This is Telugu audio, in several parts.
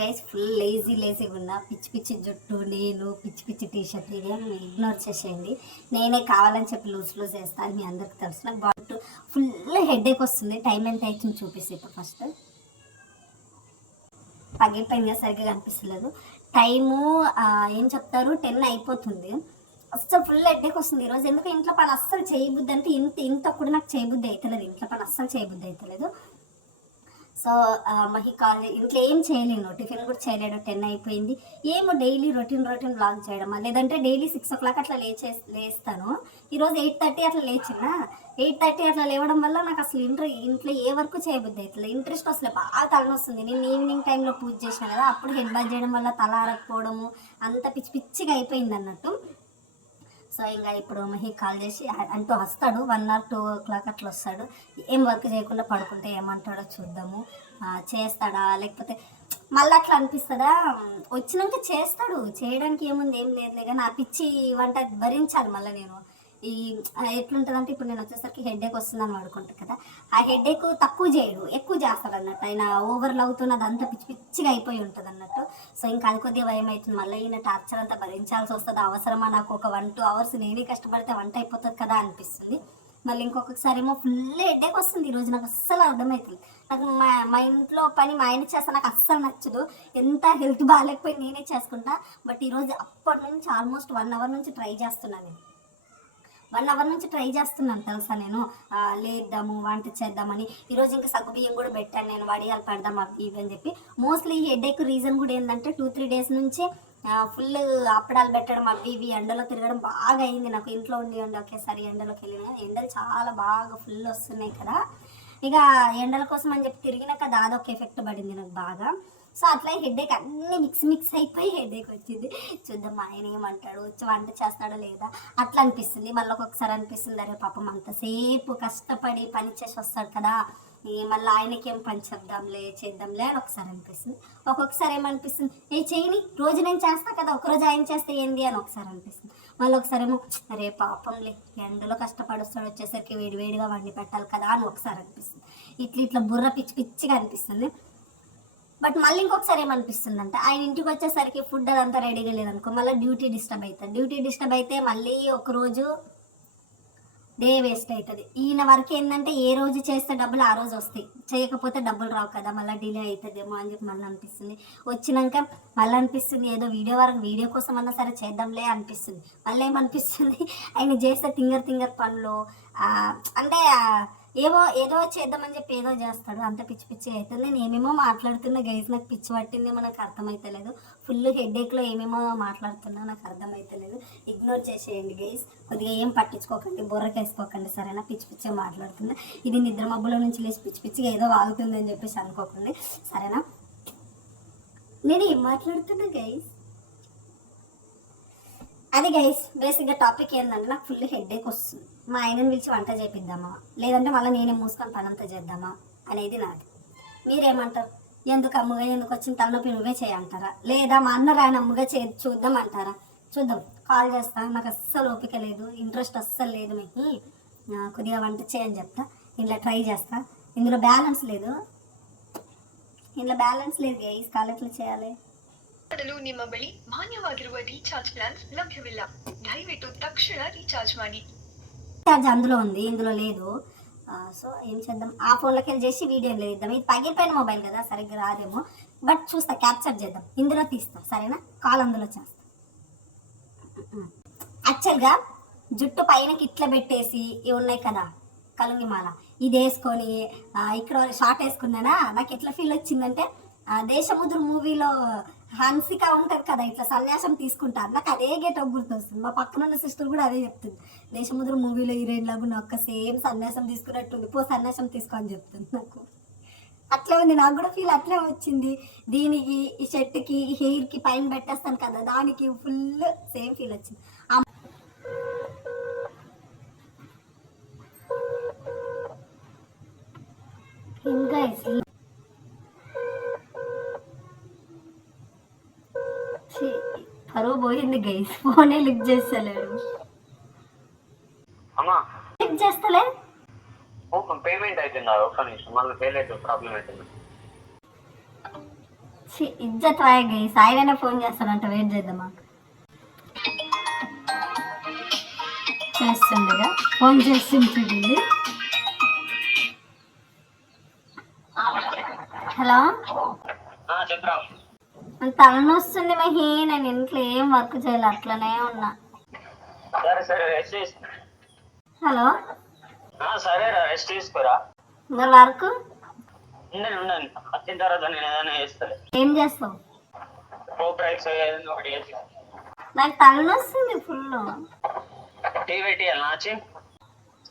గైస్ ఫుల్ లేజీగా ఉన్నా, పిచ్చి పిచ్చి జుట్టు, నేను పిచ్చి పిచ్చి టీషర్ట్ ఇదేం ఇగ్నోర్ చేసేయండి. నేనే కావాలని చెప్పి లూజ్ వేస్తాను, అది మీ అందరికి తెలుసు. నాకు బాడీ ఫుల్ హెడేక్ వస్తుంది. టైం ఎంత అవుతుంది చూపిస్తే ఇప్పుడు ఫస్ట్ పగిలిపోయింది, సరిగ్గా కనిపిస్తలేదు టైము. ఏం చెప్తారు 10 అయిపోతుంది. అస్సలు ఫుల్ హెడేక్ వస్తుంది ఈరోజు. ఎందుకు ఇంట్లో పని అస్సలు చేయబుద్ది అంటే ఇంత కూడా నాకు చేయబుద్ది అవుతలేదు. ఇంట్లో పని అస్సలు చేయబుద్ది అవుతలేదు. సో మహి కాలేజ్ ఇంట్లో ఏం చేయలేను, టిఫిన్ కూడా చేయలేడు. 10 అయిపోయింది. ఏమో డైలీ రొటీన్ బ్లాగ్ చేయడమా, లేదంటే డైలీ 6 o'clock అట్లా లేస్తాను. ఈరోజు 8:30 అట్లా లేచినా. 8:30 అట్లా లేవడం వల్ల నాకు అసలు ఇంట్లో ఏ వర్క్ చేయబుద్ది అవుతుంది, ఇంట్రెస్ట్ అసలు బాగా తలనొస్తుంది. నేను ఈవినింగ్ టైంలో పూజ చేసిన కదా, అప్పుడు హెడ్ బాత్ చేయడం వల్ల తల ఆరకపోవడము అంత పిచ్చిగా అయిపోయింది అన్నట్టు. సో ఇంకా ఇప్పుడు మహి కాల్ చేసి అంటూ వస్తాడు, 1 or 2 o'clock అట్లా వస్తాడు. ఏం వర్క్ చేయకుండా పడుకుంటే ఏమంటాడో చూద్దాము. చేస్తాడా లేకపోతే మళ్ళీ అట్లా అనిపిస్తుందా. వచ్చినాక చేస్తాడు, చేయడానికి ఏముంది, ఏం లేదులే. కానీ ఆ పిచ్చి వంట భరించాలి మళ్ళీ నేను. ఈ ఎట్లుంటుందంటే ఇప్పుడు నేను వచ్చేసరికి హెడేక్ వస్తుందని వాడుకుంటా కదా, ఆ హెడేక్ తక్కువ చేయడు, ఎక్కువ చేస్తాడు అన్నట్టు. ఆయన ఓవర్ లవ్తున్నది అంతా పిచ్చిగా అయిపోయి ఉంటుంది అన్నట్టు. సో ఇంకా అది కొద్దిగా భయం అవుతుంది. మళ్ళీ ఈయన టార్చర్ అంతా భరించాల్సి వస్తుంది. అవసరమా నాకు ఒక 1-2 hours నేనే కష్టపడితే వంట అయిపోతుంది కదా అనిపిస్తుంది. మళ్ళీ ఇంకొకసారి ఏమో ఫుల్ హెడేక్ వస్తుంది ఈరోజు. నాకు అస్సలు అర్థమవుతుంది. నాకు మా ఇంట్లో పని మా ఆయన చేస్తా, నాకు అస్సలు నచ్చదు. ఎంత హెల్త్ బాగాలేకపోయి నేనే చేసుకుంటా. బట్ ఈరోజు అప్పటి నుంచి ఆల్మోస్ట్ 1 hour నుంచి ట్రై చేస్తున్నాను. నేను 1 hour నుంచి ట్రై చేస్తున్నాను తెలుసా. నేను లేద్దాము వంట చేద్దామని. ఈరోజు ఇంకా సగ్గుబియ్యం కూడా పెట్టాను నేను, వడియాలు పెడదాం అవి ఇవి అని చెప్పి. మోస్ట్లీ ఈ హెడేక్ రీజన్ కూడా ఏంటంటే 2-3 days నుంచి ఫుల్ అప్పడాలు పెట్టడం అవి ఇవి ఎండలో తిరగడం బాగా అయింది నాకు. ఇంట్లో ఉండి ఒకేసారి ఎండలోకి వెళ్ళిన. ఎండలు చాలా బాగా ఫుల్ వస్తున్నాయి కదా, ఇక ఎండల కోసం అని చెప్పి తిరిగినాక దాదొక ఎఫెక్ట్ పడింది నాకు బాగా. సో అట్లా హెడేక్ అన్నీ మిక్స్ అయిపోయి హెడేక్ వచ్చింది. చూద్దాం ఆయన ఏమంటాడు, వచ్చి వంట చేస్తాడో లేదా అట్లా అనిపిస్తుంది. మళ్ళీ ఒక్కొక్కసారి అనిపిస్తుంది, అరే పాపం అంతసేపు కష్టపడి పని చేసి వస్తాడు కదా, మళ్ళీ ఆయనకి ఏం పని చేద్దాంలే అని ఒకసారి అనిపిస్తుంది. ఒక్కొక్కసారి ఏమనిపిస్తుంది, చేయని రోజు నేను చేస్తా కదా, ఒకరోజు ఆయన చేస్తే ఏంది అని ఒకసారి అనిపిస్తుంది. మళ్ళీ ఒకసారి ఏమో అరే పాపంలే ఎండలో కష్టపడి వస్తాడు, వచ్చేసరికి వేడిగా వండి పెట్టాలి కదా అని ఒకసారి అనిపిస్తుంది. ఇట్లా బుర్ర పిచ్చిగా అనిపిస్తుంది. బట్ మళ్ళీ ఇంకొకసారి ఏమనిపిస్తుంది అంటే, ఆయన ఇంటికి వచ్చేసరికి ఫుడ్ అదంతా రెడీగా లేదనుకో, మళ్ళీ డ్యూటీ డిస్టర్బ్ అయితే మళ్ళీ ఒకరోజు డే వేస్ట్ అవుతుంది. ఈయన వర్క్ ఏంటంటే ఏ రోజు చేస్తే డబ్బులు ఆ రోజు వస్తాయి, చేయకపోతే డబ్బులు రావు కదా, మళ్ళీ డిలే అవుతుందేమో అని చెప్పి మళ్ళీ అనిపిస్తుంది. వచ్చినాక మళ్ళీ అనిపిస్తుంది ఏదో వీడియో కోసం అన్నా సరే చేద్దాంలే అనిపిస్తుంది. మళ్ళీ ఏమనిపిస్తుంది, ఆయన చేస్తే తింగర్ పనులు అంటే ఏదో చేద్దామని చెప్పి ఏదో చేస్తాడు, అంత పిచ్చి అవుతుంది. నేను ఏమేమో మాట్లాడుతున్నా గైస్, నాకు పిచ్చి పట్టిందేమో నాకు అర్థమవుతలేదు. ఫుల్ హెడేక్లో ఏమేమో మాట్లాడుతున్నా నాకు అర్థమవుతలేదు. ఇగ్నోర్ చేసేయండి గైస్, కొద్దిగా ఏం పట్టించుకోకండి, బుర్రకేసుకోకండి సరేనా. పిచ్చిగా మాట్లాడుతున్నా, ఇది నిద్ర మబ్బులో నుంచి లేచి పిచ్చిగా ఏదో వాగుతుందని చెప్పేసి అనుకోకండి సరేనా. నేను ఏం మాట్లాడుతున్నా గైస్, అది గైస్ బేసిక్గా టాపిక్ ఏంటంటే, నాకు ఫుల్ హెడేక్ వస్తుంది. మా ఆయనని పిలిచి వంట చేపిద్దామా, లేదంటే మళ్ళీ నేనే మూసుకొని పనంతా చేద్దామా అనేది నాది. మీరేమంటారు? ఎందుకు వచ్చిన తలనొప్పి నువ్వే చేయంటారా, లేదా మా అన్న రాని అమ్మగా చూద్దాం అంటారా? చూద్దాం, కాల్ చేస్తా. నాకు అస్సలు ఓపిక లేదు, ఇంట్రెస్ట్ అస్సలు లేదు. మీకు కొద్దిగా వంట చేయని చెప్తా, ఇంట్లో ట్రై చేస్తా. ఇందులో బ్యాలెన్స్ లేదు గైస్, కాల్ ఎట్లా చేయాలి? ನಿಮ್ಮ ಬಳಿ ಮಾನ್ಯವಾಗಿರುವ ರೀಚಾರ್ಜ್ ಪ್ಲಾನ್ಸ್ ಲಭ್ಯವಿಲ್ಲ, ದಯವಿಟ್ಟು ತಕ್ಷಣ ರೀಚಾರ್ಜ್ ಮಾಡಿ. రీఛార్జ్ అందులో ఉంది, ఇందులో లేదు. సో ఏం చేద్దాం, ఆ ఫోన్లోకి వెళ్ళి చేసి వీడియో లేద్దాం. ఇది పగిలిపోయిన మొబైల్ కదా, సరిగ్గా రాదేమో. బట్ చూస్తా, క్యాప్చర్ చేద్దాం, ఇందులో తీస్తా సరేనా. కాల్ అందులో చేస్తా. యాక్చువల్గా జుట్టు పైనకి ఇట్లా పెట్టేసి ఇవి ఉన్నాయి కదా కలుంగి మాల, ఇది వేసుకొని ఇక్కడ షార్ట్ వేసుకున్నానా, నాకు ఎట్లా ఫీల్ వచ్చిందంటే దేశముద్రు మూవీలో హన్సిక ఉంటుంది కదా, ఇట్లా సన్యాసం తీసుకుంటారు, నాకు అదే గెటప్ గుర్తొస్తుంది. మా పక్కన ఉన్న సిస్టర్ కూడా అదే చెప్తుంది, దేశముద్రు మూవీలో హీరోయిన్ లాగా నాకు సేమ్ సన్యాసం తీసుకున్నట్టుంది, పో సన్యాసం తీసుకో అని చెప్తుంది. నాకు అట్లే ఉంది, నాకు కూడా ఫీల్ అట్లే వచ్చింది. దీనికి ఈ షర్ట్కి ఈ హెయిర్కి పైన పెట్టేస్తాను కదా, దానికి ఫుల్ సేమ్ ఫీల్ వచ్చింది. ఇంకా పరువు పోయింది గైస్, ఫోనే లిఫ్ట్ చేస్తలేడు. లిఫ్ట్ చేస్తలే, పేమెంట్ అవుతుంది, ఒక్క నిమిషం మళ్ళీ పేమెంట్ ప్రాబ్లం అవుతుంది. ఇజ్జత్ వాయ గైస్, ఆయననే ఫోన్ చేస్తానంట, వెయిట్ చేద్దామా. చేస్తుండగా ఫోన్ చేస్తుంది. హలో, తలనొస్తుంది మహి, నేను ఇంట్లో ఏం వర్క్ చేయాలి, అట్లనే ఉన్నా. హలో, సరేరా రెస్ట్ తీసుకోరా. మరి వర్క్ వచ్చిన తర్వాత నేను ఏదైనా చేస్తాను. ఏం చేస్తావు? ఒకటి చేసి నాకు తలనొస్తుంది ఫుల్. టీ పెట్టియాలి నాచి.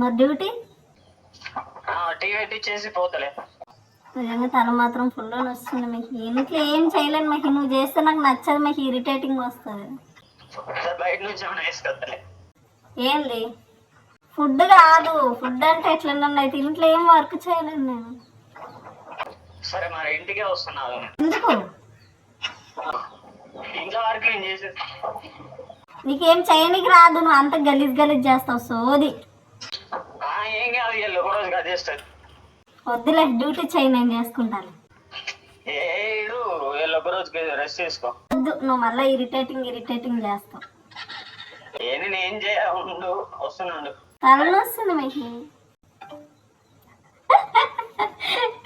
మరి డ్యూటీ టీ పెట్టి చేసి పోతలే. నిజంగా తల మాత్రం ఫుల్ వస్తుంది మీకు. ఇంట్లో ఏం చేయలేను మహి, నువ్వు చేస్తే నాకు నచ్చదు మహి, ఇరిటేటింగ్ వస్తుంది. బయట నుంచి ఏమైనా వేసుకొస్తలే. ఏంది ఫుడ్ కాదు, ఫుడ్ అంటే ఎట్లన్నా అయితే ఇంట్లో ఏం వర్క్ చేయలేను నేను. సరే మరి ఇంటికే వస్తున్నావు. ఎందుకు? ఇంట్లో వరకు నేను చేసేది. నీకేం చేయనికి రాదు, నువ్వు అంత గలీజ్ గలీజ్ చేస్తావు సోది. ఏం కాదు, వీళ్ళు ఒక రోజు అదేస్తుంది. వద్దులే, డ్యూటీ చేయి, నేను చేసుకుంటాను. ఏడు వీళ్ళు ఒక రోజుకి రెస్ట్ చేసుకో. వద్దు, నువ్వు మళ్ళీ ఇరిటేటింగ్ చేస్తావు. నేను ఏం ఉండు, వస్తున్నాడు. తలనొస్తుంది మీకు.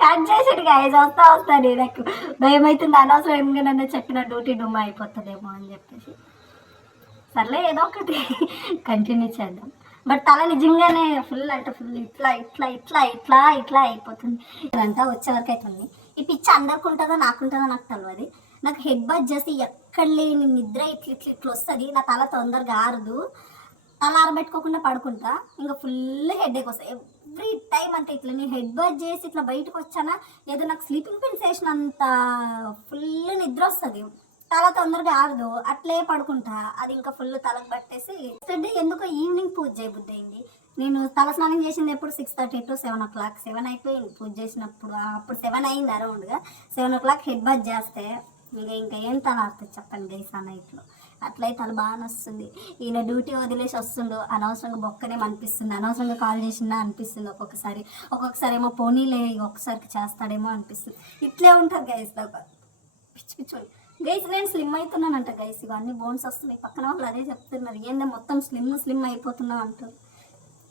కట్ చేసాడు గాయస్, వస్తాను. నాకు భయం అవుతుంది, అనవసరం ఎందుకన్నా చెప్పిన డ్యూటీ డుమ్మా అయిపోతుందేమో అని చెప్పేసి. సర్లే, ఏదో ఒకటి కంటిన్యూ చేద్దాం. బట్ తల నిజంగానే ఫుల్ అంటే ఫుల్ ఇట్లా అయిపోతుంది. ఇదంతా వచ్చే వరకు అవుతుంది. ఈ పిచ్చి అందరికి ఉంటుందో నాకుంటుందో నాకు తెలియదు. నాకు హెడ్ బాత్ చేస్తే ఎక్కడ లేని నిద్ర ఇట్లా వస్తుంది. నా తల తొందరగా ఆరదు. తల ఆరబెట్టుకోకుండా పడుకుంటా, ఇంకా ఫుల్ హెడేక్ వస్తుంది ఎవ్రీ టైం. అంటే ఇట్లా నేను హెడ్ బాత్ చేసి ఇట్లా బయటకు వచ్చానా, ఏదో నాకు స్లీపింగ్ పిల్స్ వేసినంత ఫుల్ నిద్ర వస్తుంది. తల తొందరగా ఆరదు, అట్లే పడుకుంటా. అది ఇంకా ఫుల్ తలకు పట్టేసి ఎందుకో ఈవినింగ్ పూజ చేయబుద్ధి అయింది. నేను తల స్నానం చేసింది ఎప్పుడు 6:30 to 7 o'clock. 7 అయిపోయింది పూజ చేసినప్పుడు. అప్పుడు 7 అయింది అరౌండ్గా. 7 o'clock హెడ్ బాత్ చేస్తే ఇంకా ఏం తల ఆడుతుంది చెప్పండి గైస్ ఆ నైట్లో. అట్లయితే తల బాగా వస్తుంది. ఈయన డ్యూటీ వదిలేసి వస్తుండు, అనవసరంగా బొక్కనేమో అనిపిస్తుంది, అనవసరంగా కాల్ చేసిందా అనిపిస్తుంది ఒక్కొక్కసారి ఏమో పోనీలే ఒక్కసారికి చేస్తాడేమో అనిపిస్తుంది. ఇట్లే ఉంటుంది గైస్ నాకు పిచ్చి గైస్. నేను స్లిమ్ అవుతున్నానంట గైస్, ఇవన్నీ బోన్స్ వస్తున్నాయి. పక్కన వాళ్ళు అదే చెప్తున్నారు, ఏందో మొత్తం స్లిమ్ అయిపోతున్నావు అంటారు.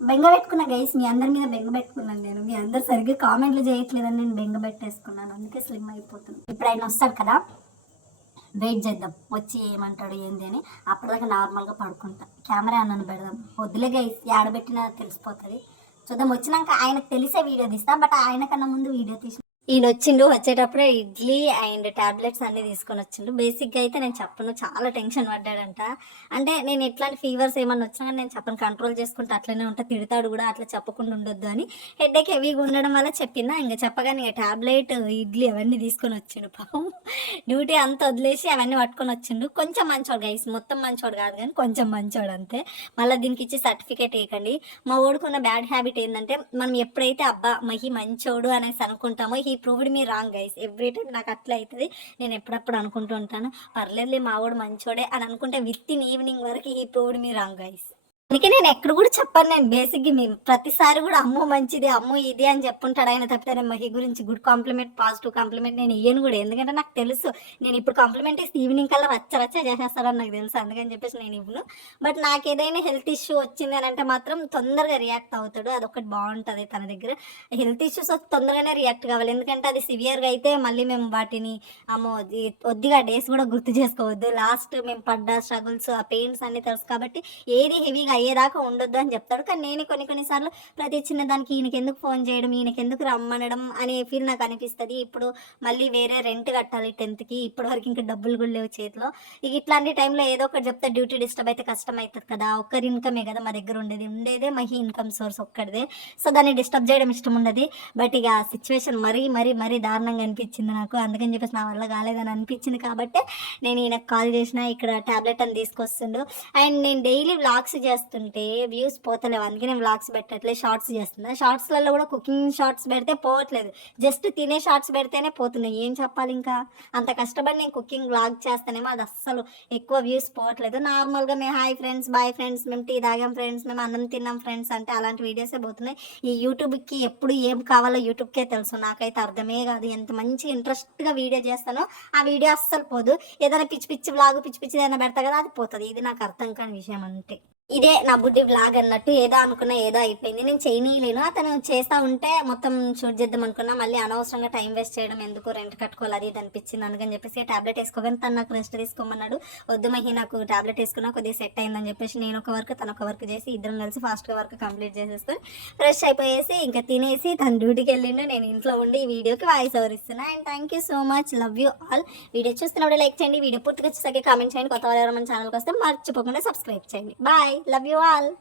బెంగ పెట్టుకున్నా గైస్, మీ అందరి మీద బెంగ పెట్టుకున్నాను నేను. మీ అందరు సరిగ్గా కామెంట్లు చేయట్లేదని నేను బెంగ పెట్టేసుకున్నాను, అందుకే స్లిమ్ అయిపోతున్నాను. ఇప్పుడు ఆయన వస్తాడు కదా, వెయిట్ చేద్దాం, వచ్చి ఏమంటాడు ఏంది అని. అప్పటిదాకా నార్మల్గా పడుకుంటా. కెమెరా అన్నను పెడదాం. వద్దులే గైస్, ఆడబెట్టినా తెలిసిపోతుంది. చూద్దాం, వచ్చినాక ఆయనకు తెలిసే వీడియో తీస్తా. బట్ ఆయన కన్నా ముందు వీడియో తీసి ఈయన వచ్చిండు. వచ్చేటప్పుడే ఇడ్లీ అండ్ టాబ్లెట్స్ అన్నీ తీసుకొని వచ్చిండు. బేసిక్గా అయితే నేను చెప్పను, చాలా టెన్షన్ పడ్డాడంట. అంటే నేను ఎట్లాంటి ఫీవర్స్ ఏమన్నా వచ్చినా నేను చెప్పను, కంట్రోల్ చేసుకుంటే అట్లనే ఉంటా. తిడతాడు కూడా, అట్లా చెప్పకుండా ఉండొద్దు అని. హెడేక్ హెవీగా ఉండడం వల్ల చెప్పినా. ఇంకా చెప్పగానే ఇంకా టాబ్లెట్ ఇడ్లీ అవన్నీ తీసుకొని వచ్చిండు. పాపం డ్యూటీ అంతా వదిలేసి అవన్నీ పట్టుకొని వచ్చిండు. కొంచెం మంచోడు గైస్, మొత్తం మంచోడు కాదు కానీ కొంచెం మంచోడు అంతే. మళ్ళీ దీనికి ఇచ్చి సర్టిఫికేట్ ఇవ్వకండి. మా ఓడుకున్న బ్యాడ్ హ్యాబిట్ ఏంటంటే, మనం ఎప్పుడైతే అబ్బా మహి మంచోడు అనేసి అనుకుంటామో, he proved me wrong guys. Every time నాకు అట్లా అవుతుంది. నేను ఎప్పుడప్పుడు అనుకుంటూ ఉంటాను, పర్లేదులే మావాడు మంచోడే అని అనుకుంటే విత్ ఇన్ ఈవినింగ్ వరకు he proved me wrong guys. అందుకే నేను ఎక్కడ కూడా చెప్పాను. నేను బేసిక్గా మేము ప్రతిసారి కూడా అమ్మో మంచిది, అమ్మో ఇది అని చెప్పుంటాడు ఆయన. తప్పితే నేను మహి గురించి గుడ్ కాంప్లిమెంట్, పాజిటివ్ కాంప్లిమెంట్ నేను ఇయ్యను కూడా. ఎందుకంటే నాకు తెలుసు, నేను ఇప్పుడు కాంప్లిమెంట్ ఇస్తే ఈవినింగ్ కల్లా రచ్చ చేసేస్తాడని నాకు తెలుసు. అందుకని చెప్పేసి నేను ఇవ్వను. బట్ నాకు ఏదైనా హెల్త్ ఇష్యూ వచ్చింది అని అంటే మాత్రం తొందరగా రియాక్ట్ అవుతాడు. అదొకటి బాగుంటుంది తన దగ్గర. హెల్త్ ఇష్యూస్ తొందరగానే రియాక్ట్ కావాలి. ఎందుకంటే అది సివియర్గా అయితే మళ్ళీ మేము వాటిని కొద్దిగా డేస్ కూడా గుర్తు చేసుకోవద్దు. లాస్ట్ మేము పడ్డ స్ట్రగుల్స్, ఆ పెయిన్స్ అన్నీ తెలుసు కాబట్టి ఏది హెవీగా అయ్యేదాకా ఉండొద్దు అని చెప్తాడు. కానీ నేను కొన్నిసార్లు ప్రతి చిన్న దానికి ఈయనకి ఎందుకు ఫోన్ చేయడం, ఈయనకి ఎందుకు రమ్మనడం అనే ఫీల్ నాకు అనిపిస్తుంది. ఇప్పుడు మళ్ళీ వేరే రెంట్ కట్టాలి 10th. ఇప్పటి వరకు ఇంకా డబ్బులు కూడా లేవు చేతిలో. ఇక ఇట్లాంటి టైంలో ఏదో ఒకటి చెప్తే డ్యూటీ డిస్టర్బ్ అయితే కష్టం అవుతుంది కదా. ఒక్కరి ఇన్కమే కదా మా దగ్గర ఉండేదే మహి ఇన్కమ్ సోర్స్ ఒక్కడిదే. సో దాన్ని డిస్టర్బ్ చేయడం ఇష్టం ఉండదు. బట్ ఇక సిచ్యువేషన్ మరీ దారుణంగా అనిపించింది నాకు. అందుకని చెప్పేసి నా వల్ల కాలేదని అనిపించింది కాబట్టి నేను ఈయనకు కాల్ చేసిన. ఇక్కడ టాబ్లెట్ అని తీసుకొస్తుండు. అండ్ నేను డైలీ వ్లాగ్స్ చేస్తాను చేస్తుంటే వ్యూస్ పోతలేవు, అందుకే నేను వ్లాగ్స్ పెట్టట్లేదు, షార్ట్స్ చేస్తున్నా. షార్ట్స్లలో కూడా కుకింగ్ షార్ట్స్ పెడితే పోవట్లేదు, జస్ట్ తినే షార్ట్స్ పెడితేనే పోతున్నాయి. ఏం చెప్పాలి ఇంకా? అంత కష్టపడి నేను కుకింగ్ వ్లాగ్ చేస్తానేమో అది అస్సలు ఎక్కువ వ్యూస్ పోవట్లేదు. నార్మల్గా మేము హాయ్ ఫ్రెండ్స్, బాయ్ ఫ్రెండ్స్, మేము టీ తాగాం ఫ్రెండ్స్, మేము అన్నం తిన్నాం ఫ్రెండ్స్ అంటే అలాంటి వీడియోసే పోతున్నాయి. ఈ యూట్యూబ్కి ఎప్పుడు ఏం కావాలో యూట్యూబ్కే తెలుసు, నాకైతే అర్థమే కాదు. ఎంత మంచి ఇంట్రెస్ట్గా వీడియో చేస్తానో ఆ వీడియో అస్సలు పోదు. ఏదైనా పిచ్చి పిచ్చి వ్లాగ్ పిచ్చి పిచ్చి ఏదైనా పెడతా కదా అది పోతుంది. ఇది నాకు అర్థం కాని విషయం. అంటే ఇదే నా బుడ్డి వ్లాగ్ అన్నట్టు, ఏదో అనుకున్నా ఏదో అయిపోయింది. నేను చేయనీయలేను, అతను చేస్తా ఉంటే మొత్తం షూట్ చేద్దాం అనుకున్నా. మళ్ళీ అనవసరంగా టైం వేస్ట్ చేయడం ఎందుకు, రెంట్ కట్టుకోవాలి అది ఇది అనిపించింది. అందుకని చెప్పేసి టాబ్లెట్ వేసుకోగానే తను నాకు రెస్ట్ తీసుకోమన్నాడు. వద్దు మహి, నాకు టాబ్లెట్ వేసుకున్నా కొద్దిగా సెట్ అయిందని చెప్పేసి నేను ఒక వర్క్ తను ఒక వర్క్ చేసి ఇద్దరం కలిసి ఫాస్ట్గా వర్క్ కంప్లీట్ చేసేసుకొని ఫ్రెష్ అయిపోయేసి ఇంకా తినేసి తను డ్యూటీకి వెళ్ళిండు. నేను ఇంట్లో ఉండి ఈ వీడియోకి వాయిస్ ఓవర్ ఇస్తున్నా. And thank you so much, love you all. Video చూస్తున్నప్పుడు లైక్ చేయండి, వీడియో పూర్తిగా చూసాక కామెంట్ చేయండి. కొత్త వాళ్ళు మన ఛానల్కి వస్తే మర్చిపోకుండా సబ్స్క్రైబ్ చేయండి. Bye, love you all.